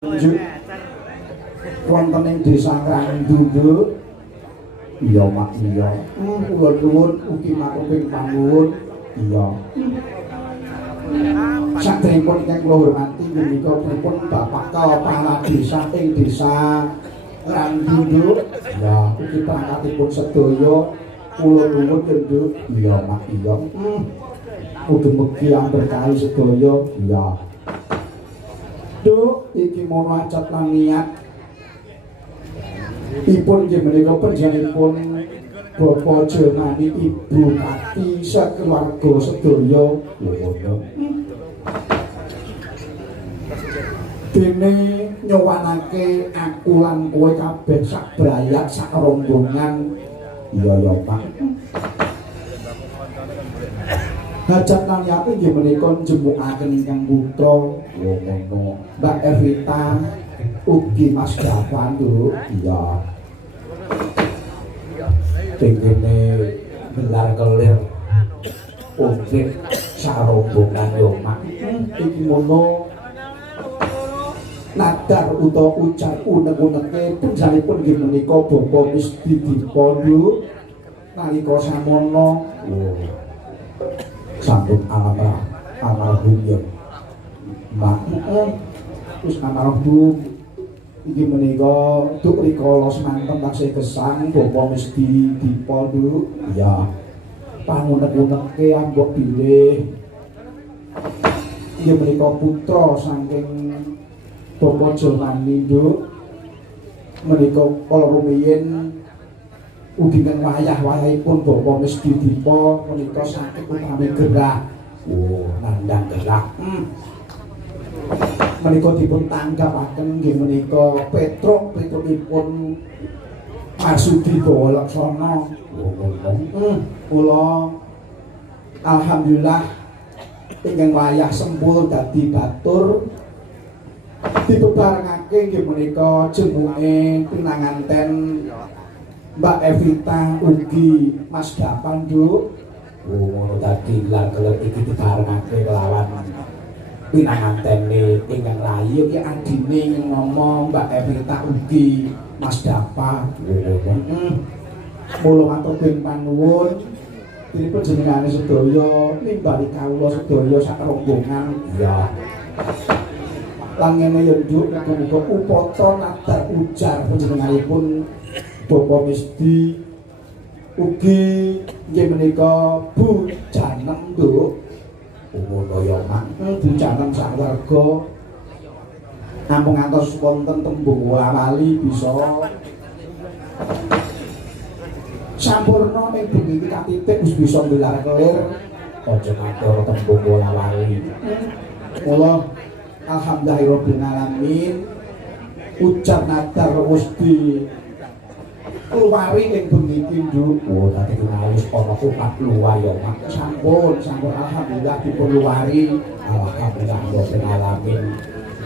Njuk wonten ing Desa Krangdunduk. Iya Mak iya. Kula nuwun ugi matur panuwun. Iya. Saderengipun ingkang kula hormati menika pripun Bapak Kepala Desa ing Desa Krangdunduk. Ya, ugi pangkatipun sedaya kula nuwun Nduk. Iya Mak iya. Mugi-mugi amberkahi sedaya. Iya. Duk, iki mono acat lan niat ipun nggih menika panjenenganipun Bapak Jelmani Ibu Kati sakeluarga sedaya ngono. Dene nyowanake aku lan kowe kabeh sak brayat sak rombongan. Iya ya Pak. Hajat lan yati nggih menika njemukaken ingkang putra ngono. Mbak Evita ugi Mas Davan Nduk. Iya. Tengene gelar kelir ugi sarombongan yo Mak. Iki mono nadar utawa ucap unek-uneke panjenenganipun nggih menika Bapak Misdi Dipondo nalika samono. Sampun almarhum ya Mbak terus almarhum iki menika Duk rikala semanten taksih gesang Bapak Misdi Dipondo ya pangunek-uneke ambok bilih iki menika putra saking Bapak Jelmani Nduk menika kala rumiyin ugi kang wayah-wayahipun Bapak Misdi Dipo menika sakit utami gerah. Nandang gerah. Menika dipun tanggapaken nggih menika Petrukipun Marsudi Bawa Laksana. Kula alhamdulillah ingkang wayah sempul dadi batur dibebarengake nggih menika jenenge pinanganten Mbak Evita ugi Mas Davan Nduk. Ngono dadi lan kelep iki dibarengake kelawan pinangantene ingkang rayi iki adine ngomong Mbak Evita ugi Mas Davan. Mula matur panuwun dipun jenengane sedaya nimbali kawula sedaya sak rombongan. Iya. Lan ngene ya Nduk muga-muga upata nadar ujar panjenenganipun Bapak Misdi ugi nggih menika Bu Janem Nduk. Ngono ya Mak. Bu Janem sak warga namung ngantos wonten tembung wali bisa sampurna ing bengi katitik wis bisa gelar kelir aja matur tembung wali. Mula alhamdulillahirabbil alamin ujar nadar wis keluari yang bengikin Nduk. Tadi kenalus ana umat luar ya Mak. Sampun alhamdulillah dipeluari. Alhamdulillah rabbil alamin.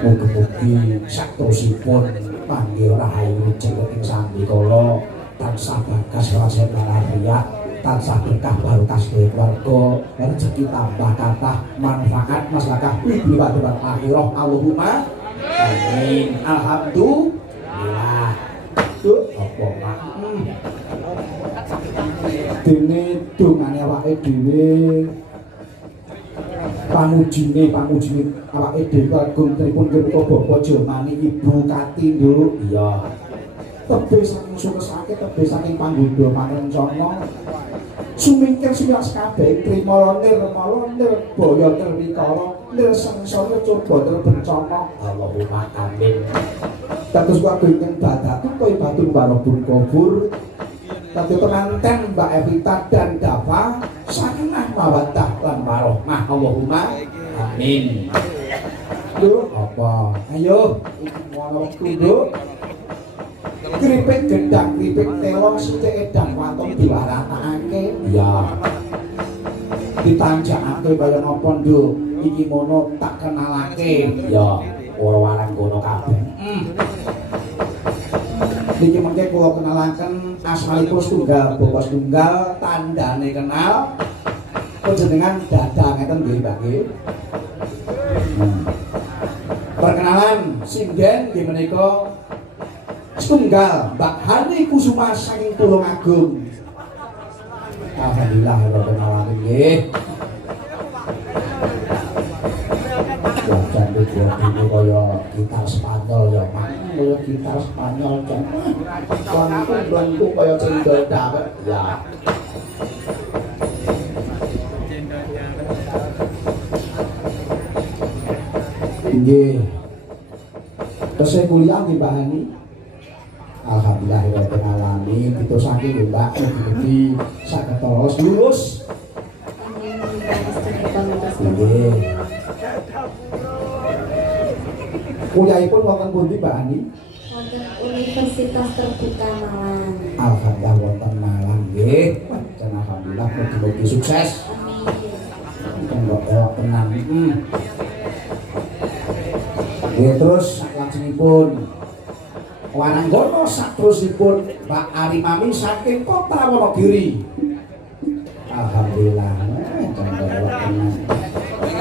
Mugi-mugi saktosipun panggih rahayu jeneng sami kala tansah bagas rasen lariyah, tansah berkah barokah keluarga, rezeki tambah kathah, manfaat maslahah ibu badan akhirah. Allahumma amin. Alhamdulillah. Apa Mak? Dene dongane awake dhewe pamujine awake dhewe kagum tripun menika Bapak Jelmani Ibu Kati Nduk. Iya. Tebih saking sukesake tebih saking panggoda marencana sumingkir siwas kabeh trima lir boyo lir rikala lir sengsara coba lir bencana. Allahumma amin. Dados wae ingkang badatu kaya batu barobun kubur. Dadi penganten Mbak Evita dan Dava sakinah mawaddah lan warahmah. Allahumma amin. Lho apa? Ayo ngono Nduk. Kripik gendang, kripik telo, sithik edang watung diwaratakake. Iya. Ditanjakake kaya napa Nduk? Iki mono tak kenalake. Ya, ora warang kono kabeh. Niki mengke kula kenalaken asmanipun setunggal Bapak setunggal tandane kenal panjenengan dadah ngeten nggih Mbak nggih. Perkenalan sinden nggih menika setunggal Mbak Hani Kusuma saking Tulungagung. Alhamdulillah rabbil alamin nggih. Jangan dibuat ini kaya gitar Spanyol ya, kaya gitar Spanyol jangan bantu kaya cendol dawet ya. Nggih. Tesih kuliah nggih Mbak Hani. Alhamdulillah rabbil alamin itu saking Mbak mugi saged lulus. Nggih. Kuliahipun wonten pundi Mbak Ani? Wonten Universitas Terbuka Malang. Alhamdulillah wonten Malang nggih. Alhamdulillah mugi-mugi sukses. Amin. Kanggo elok tenan. Nggih terus saklajengipun Waranggono saterusipun Mbak Arimami saking Kota Wonogiri. Alhamdulillah kanggo elok tenan.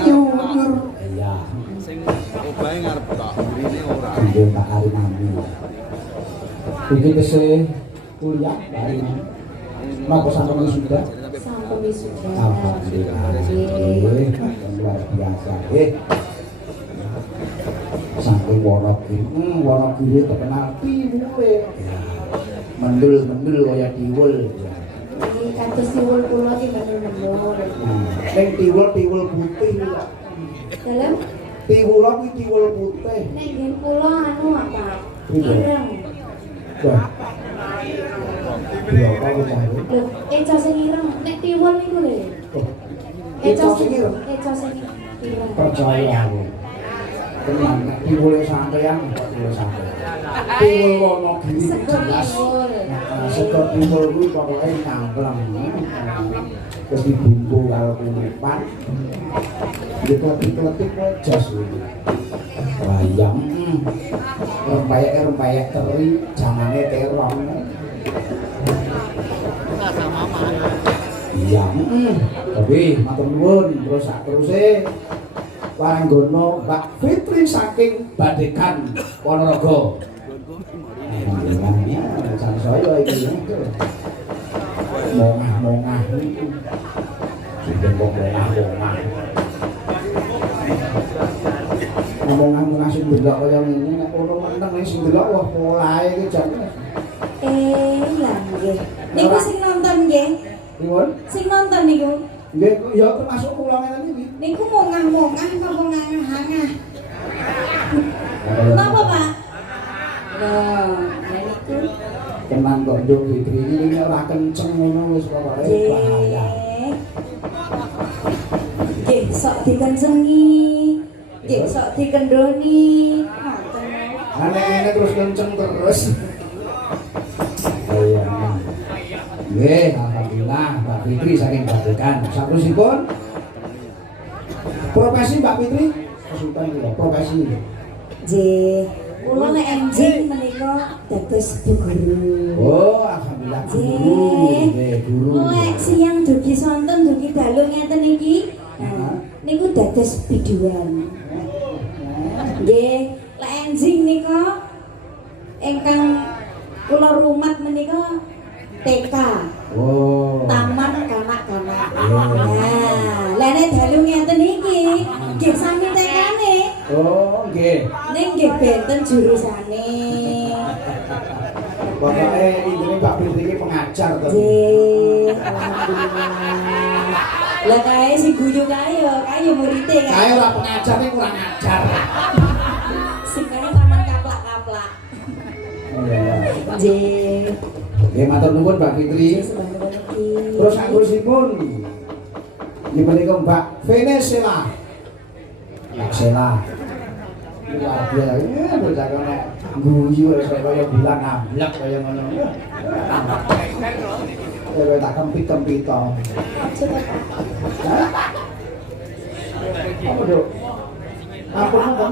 Iya. Obahe ngarep tok, mrene ora. Nggih Mbak Arimami. Iki tesih kuliah Mbak Arimami. Napa sampun sudah? Sampun wisuda. Alhamdulillah. Nggih, luar biasa nggih. Saking Wonogiri terkenal tiwule. Mendul kaya tiwul. Ini kados tiwul kula ki mendul-mendul. Ning tiwul putih kok. Dalam Tiwul kuwi tiwul putih. nek ngen kula anu apa? Iya. Ireng. Wah. Berapa bocah iki? Lho, eco sing ireng nek tiwul niku lho. Eco sing ireng? Eco sing ireng. Percaya aku. Tenang, nek tiwul sampeyan kok tiwul sampeyan. Tiwul Wonogiri jelas. Sekor tiwul kuwi pokoke nangkleng. Terus dibumbu karo kulipan. Diklepik-klepik jas iki. Wayang. Rempeyek teri jamane terong. Iya. Tapi matur nuwun terus sak teruse Waranggono Mbak Fitri saking Badekan Ponorogo. Alhamdulillah, jan saya iki. Mongah niku. Sing mongah. Ngomong-ngomong sing delok kaya ngene nek ono meneng sing delok wah polahe iki jan. Lah nggih. Niku sing nonton nggih. Nuwun. Sing nonton niku. Nggih ya termasuk kula ngene iki. Niku mongah-mongah apa ngangah-ngangah? Napa, Pak? Lah, niku Tenan kok Nduk Fitri ini ora kenceng ngono wis pokoke bahaya. Nggih, sok dikencengi. Nggih, sok dikendoni. Ngoten. Lah nek ngene terus kenceng terus. Iya. Nggih, alhamdulillah Mbak Fitri saking Badekan. Saterusipun profesi Mbak Fitri kesupen kula profesi. Nggih, kula nek enjing menika dados guru. Oh, alhamdulillah guru. Nggih, guru. Mulai siang dugi sonten dugi dalu ngeten iki. Nah, niku dados biduan. Nggih, lek enjing nika ingkang kula rumat menika TK. Oh. Taman kanak-kanak. Nah, lek nek dalu ngeten iki nggih sami TK-ne. Oh, nggih. Ning nggih benten jurusane. Pokoke intine Mbak Fitri iki pengajar to. Nggih, alhamdulillah. Lah kae si guyu kae yo murite kae. Kae ora pengajar ning kurang ajar. Sing kae taman kaplak-kaplak. Iya. Nggih. Nggih matur nuwun Mbak Fitri. Sebenarnya iki. Terus sakurusipun nggih menika Mbak Venezuela. Mbak Sela. Luar biasa, bocah kono guyu wis kaya bilang amblek kaya ngono. Kowe tak kempit-kempit to. Apa Duk? Ampun ampun.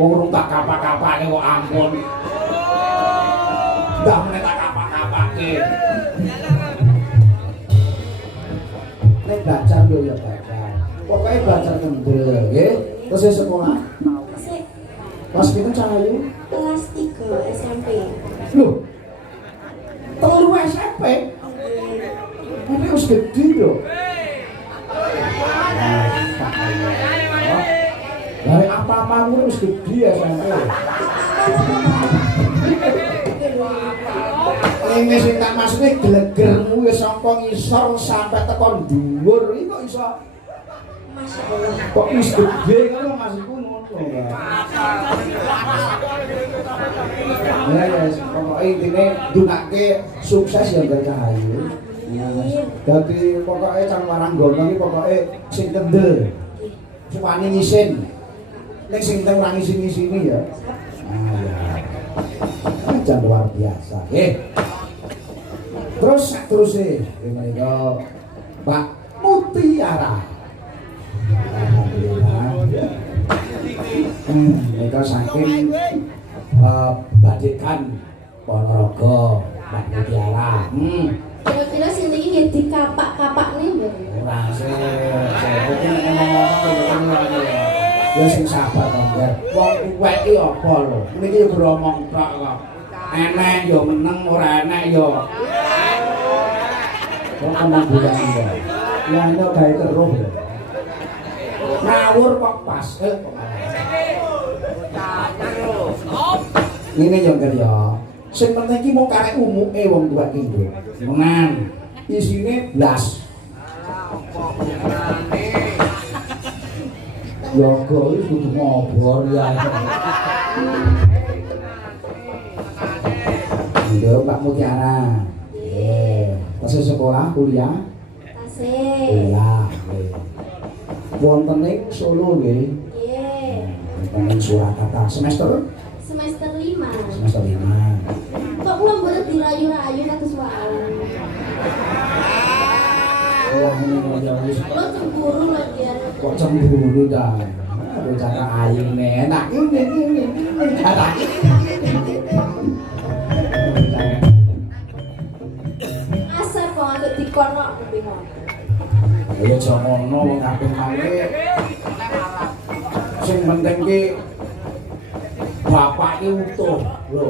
Wong urung tak kapak-kapake kok ampun. Ndak meneh tak kapak-kapake. Nek belajar yo ya belajar. Pokoke belajar kendel nggih. Terus sekolah. Kelas pinten Cahayu? Kelas 3 SMP. Loh. Telu SMP. Ini wis gede lho. Dari apa-apa wis gede SMP. Ini sing tak maksudnya gelegermu wis saka ngisor sampai tekan dhuwur iki kok iso. Masya Allah. Kok wis gede ngono maksudku ngono. Ya ya, pokoknya intinya dunake sukses ya dari Cahayu. Jadi pokoknya Cang Waranggono ini pokoknya sing kendel, suwani ngisin, nek sing teng ora ngisin-ngisini ya. Aja luar biasa. Terus menika Mbak Mutiara. Alhamdulillah. Mereka saking Badekan Ponorogo Mbak Mutiara. Kira-kira sing iki nggih dikapak-kapakne mboten? Ora sih, saya ngomong ya sing sabar to, Ngger. Wong kuwek iki apa lho? Niki yo gromong tok kok. Enek yo meneng, ora enek yo. Kok ngomong bulan ya. Ya nek gawe terus. Ngawur kok pas. Ini yo Ngger yo. Sing penting iki mau karek umuke wong tuwa iki lho. Menan. Isine blas. Yoga iki kudu ngobor ya. Yo Mbak Mutiara. Tasih sekolah kuliah? Tasih. Kuliah. Wonten ing Solo nggih. Nggih. Wonten ing Surakarta semester? Semester 5. Semester 5. Kok kula mboten dirayu-rayu kados wae. Wah ini ya wis Kula cemburu lho ya. kok cemburu dah. Aduh cara ayune enak ini. Enak. Asal kok antuk dikono bingung. Ya aja ngono wong kabeh mangke. Sing penting ki bapake utuh lho.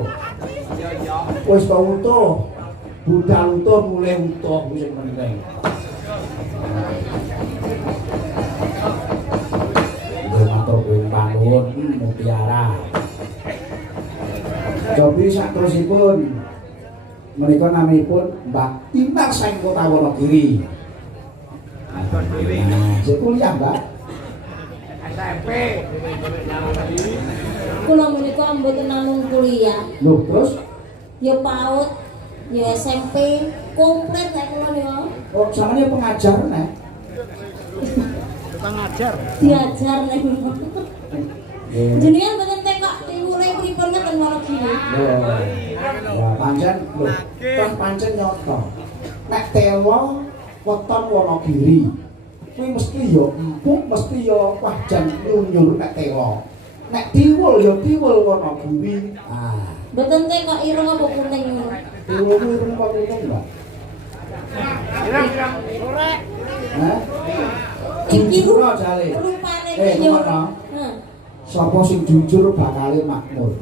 Wis to utuh. Budal utuh mulih utuh sing penting. Matur panuwun Mutiara. Cobi saterusipun menika namipun Mbak Tinar saking Kota Wonogiri. Nah, sik kuliah, Mbak. SMP. Kula menika mboten namung kuliah, Loh, terus ya PAUD, ya SMP, komplit nek kula niku. oh samane pengajar nek. Tukang ngajar. Diajar nek. Jenengan mboten tekok tiwule pripun ngeten Wonogiri. Ya pancen lho, kan pancen nyoto. Nek tewa weton Wonogiri. Kuwi mesti ya empuk, mesti ya wajan nyunyur nek tewa. Nek tiwul ya tiwul Wonogiri. Ah, Mboten tekok ireng apa kuning ngono. tiwul kuwi ireng apa kuning, Mbak? Irang sore. Hah? Iki Jujur jale. rupane Ngono. Heh. Sapa sing jujur bakale makmur.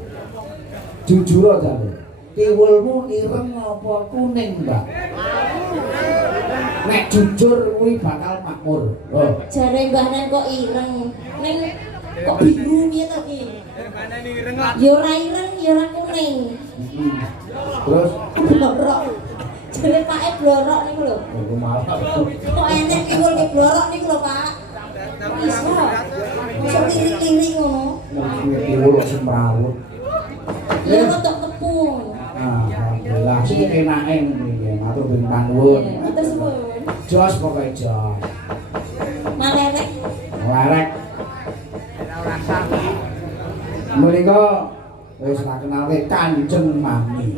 Jujur jale. Tiwulmu ireng apa kuning, Mbak? Nek jujur kuwi bakal makmur. Loh. Jare Mbah Nen kok ireng. Ning kok biru piye to iki? Ya ora ireng, ya ora kuning. Terus Blorok. Jare pake blorok niku lho. aku malah Kok enek tiwul ke blorok niku lho, Pak. Iso. Iso lirik-lirik ngono. tiwul sing merawut. Ya rodok tepung. Nah, alhamdulillah sing enake ngene. Matur panuwun. Terus pun Jos pokoke jos. malerek. Larek. Menika wis tak kenalke Kanjeng Mami.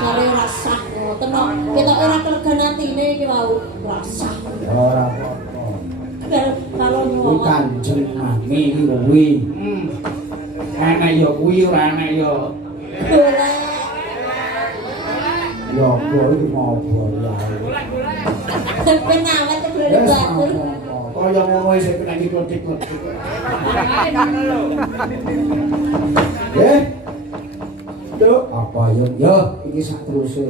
Jare rasah ngoten kok. Ketok ora kelegan atine iki wau. Rasah. Ora apa-apa. Kalau Kuwi nyuwun. Kanjeng Mami iki kuwi. Enak ya kuwi ora enak ya. Golek. Ya kuwi ngopo ya. Ben awet blere batur. Kaya ngono wis kena diklotik. Nggih. Nduk, Apa yung yo? iki sak teruse.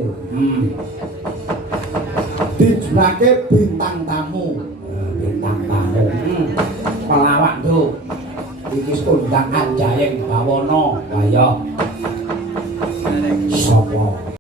Dijulake bintang tamu. Bintang tamu. Pelawak tuh. Iki undang Anjayeng Bawono. Lah yo. Sapa?